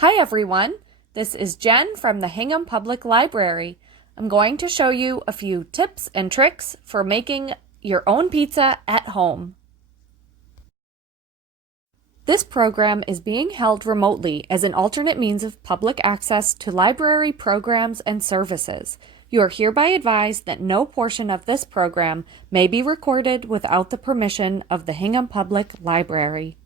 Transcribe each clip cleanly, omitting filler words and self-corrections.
Hi everyone, this is Jen from the Hingham Public Library. I'm going to show you a few tips and tricks for making your own pizza at home. This program is being held remotely as an alternate means of public access to library programs and services. You are hereby advised that no portion of this program may be recorded without the permission of the Hingham Public Library.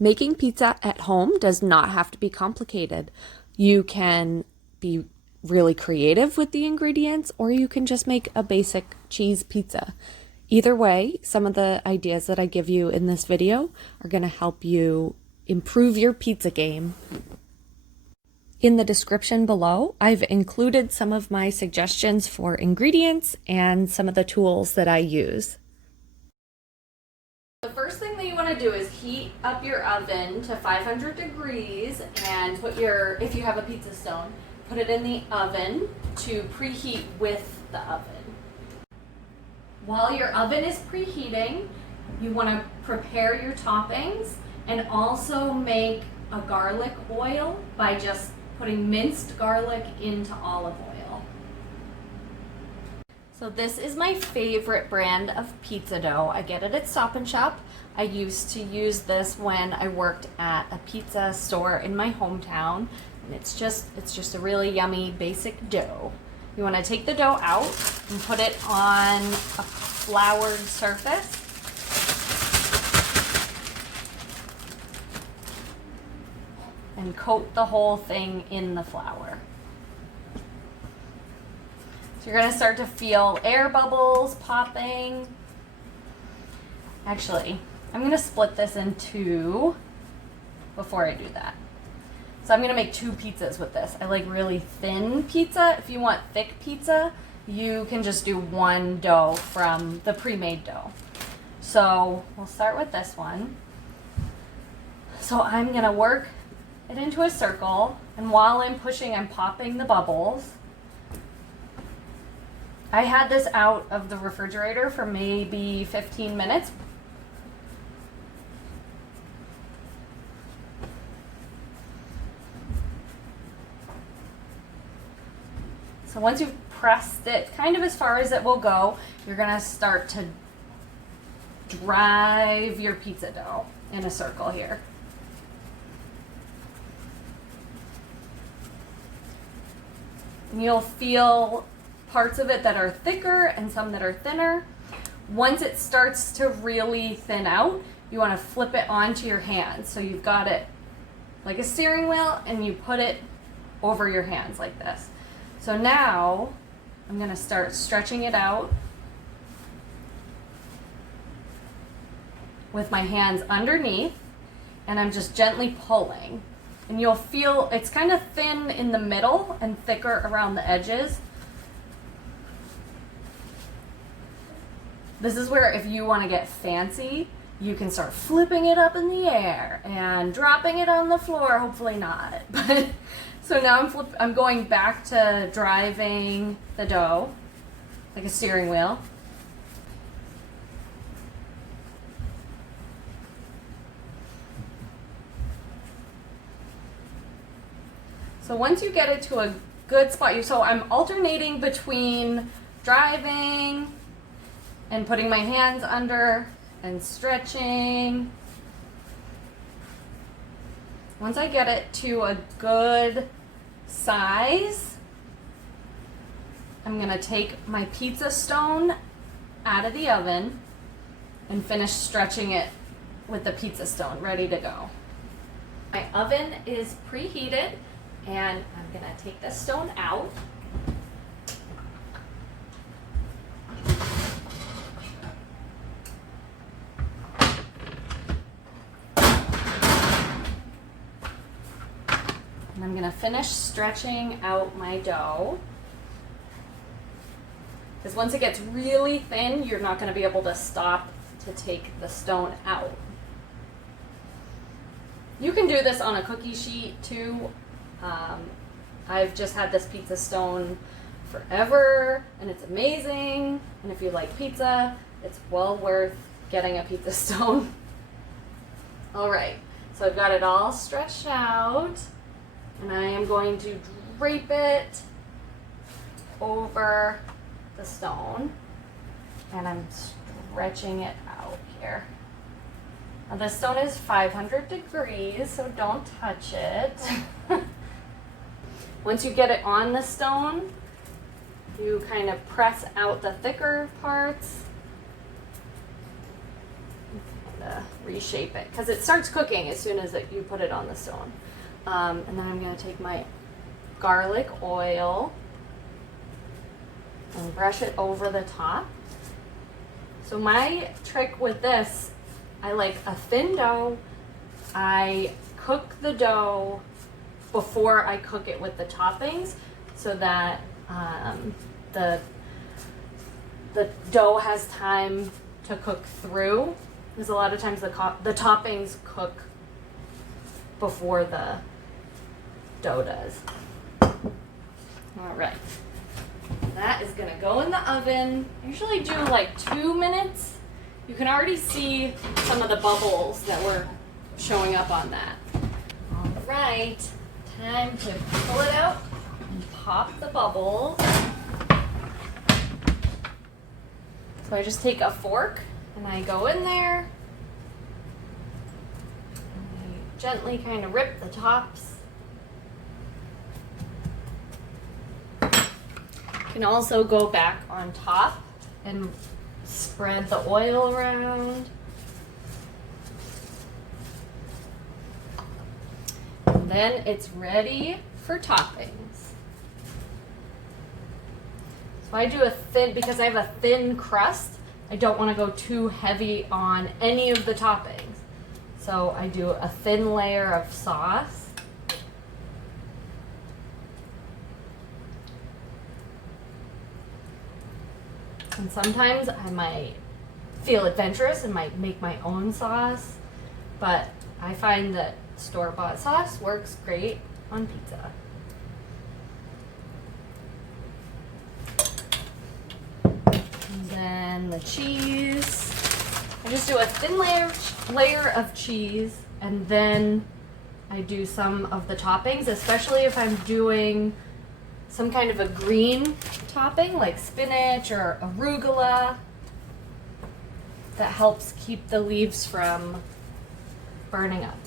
Making pizza at home does not have to be complicated. You can be really creative with the ingredients, or you can just make a basic cheese pizza. Either way, some of the ideas that I give you in this video are going to help you improve your pizza game. In the description below, I've included some of my suggestions for ingredients and some of the tools that I use. The first thing that you want to do is heat up your oven to 500 degrees and if you have a pizza stone, put it in the oven to preheat with the oven. While your oven is preheating, you want to prepare your toppings and also make a garlic oil by just putting minced garlic into olive oil. So this is my favorite brand of pizza dough. I get it at Stop and Shop. I used to use this when I worked at a pizza store in my hometown. And it's just a really yummy basic dough. You want to take the dough out and put it on a floured surface. And coat the whole thing in the flour. So you're going to start to feel air bubbles popping. Actually, I'm going to split this in two before I do that. So I'm going to make two pizzas with this. I like really thin pizza. If you want thick pizza, you can just do one dough from the pre-made dough. So we'll start with this one. So I'm going to work it into a circle, and while I'm pushing, I'm popping the bubbles. I had this out of the refrigerator for maybe 15 minutes. So once you've pressed it kind of as far as it will go, you're going to start to drive your pizza dough in a circle here. And you'll feel parts of it that are thicker and some that are thinner. Once it starts to really thin out, you want to flip it onto your hands. So you've got it like a steering wheel and you put it over your hands like this. So now I'm going to start stretching it out with my hands underneath, and I'm just gently pulling. And you'll feel it's kind of thin in the middle and thicker around the edges. This is where if you want to get fancy, you can start flipping it up in the air and dropping it on the floor. Hopefully not. But so now I'm going back to driving the dough like a steering wheel. So once you get it to a good spot, so I'm alternating between driving and putting my hands under and stretching. Once I get it to a good size, I'm going to take my pizza stone out of the oven and finish stretching it with the pizza stone ready to go. My oven is preheated, and I'm going to take the stone out. And I'm going to finish stretching out my dough. Because once it gets really thin, you're not going to be able to stop to take the stone out. You can do this on a cookie sheet too. I've just had this pizza stone forever, and it's amazing. And if you like pizza, it's well worth getting a pizza stone. All right, so So I've got it all stretched out, and I am going to drape it over the stone, and I'm stretching it out here. Now this stone is 500 degrees, so don't touch it. Once you get it on the stone, you kind of press out the thicker parts. Reshape it because it starts cooking as soon as you put it on the stone. And then I'm going to take my garlic oil and brush it over the top. So my trick with this, I like a thin dough. I cook the dough before I cook it with the toppings so that the dough has time to cook through. Because a lot of times the toppings cook before the dough does. All right. That is gonna go in the oven. I usually do like 2 minutes. You can already see some of the bubbles that were showing up on that. All right, time to pull it out and pop the bubbles. So I just take a fork and I go in there, and I gently kind of rip the tops. You can also go back on top and spread the oil around. And then it's ready for toppings. So I do a thin, because I have a thin crust, I don't want to go too heavy on any of the toppings. So I do a thin layer of sauce. And sometimes I might feel adventurous and might make my own sauce, but I find that store-bought sauce works great on pizza. And then the cheese. I just do a thin layer of cheese, and then I do some of the toppings, especially if I'm doing some kind of a green topping like spinach or arugula. That helps keep the leaves from burning up.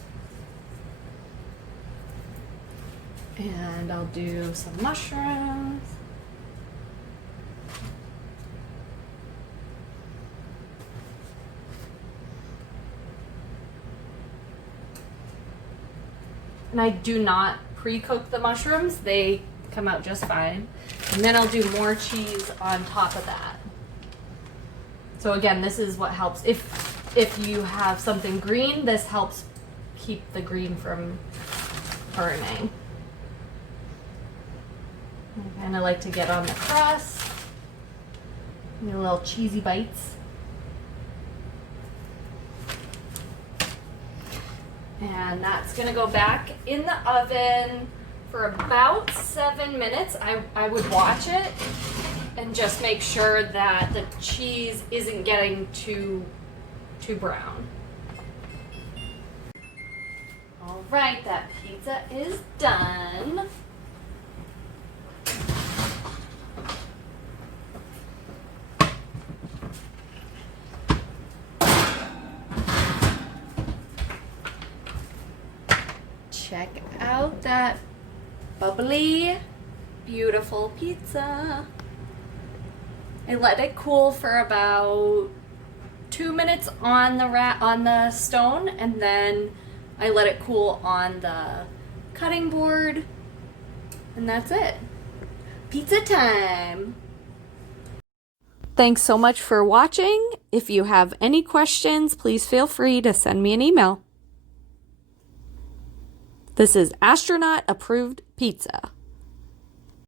And I'll do some mushrooms. And I do not pre-cook the mushrooms. They come out just fine. And then I'll do more cheese on top of that. So again, this is what helps. If you have something green, this helps keep the green from burning. I kind of like to get on the crust. Get little cheesy bites. And that's gonna go back in the oven for about 7 minutes. I would watch it and just make sure that the cheese isn't getting too brown. All right, that pizza is done. Check out that bubbly, beautiful pizza. I let it cool for about 2 minutes on the stone, and then I let it cool on the cutting board, and that's it. Pizza time! Thanks so much for watching. If you have any questions, please feel free to send me an email. This is Astronaut Approved Pizza.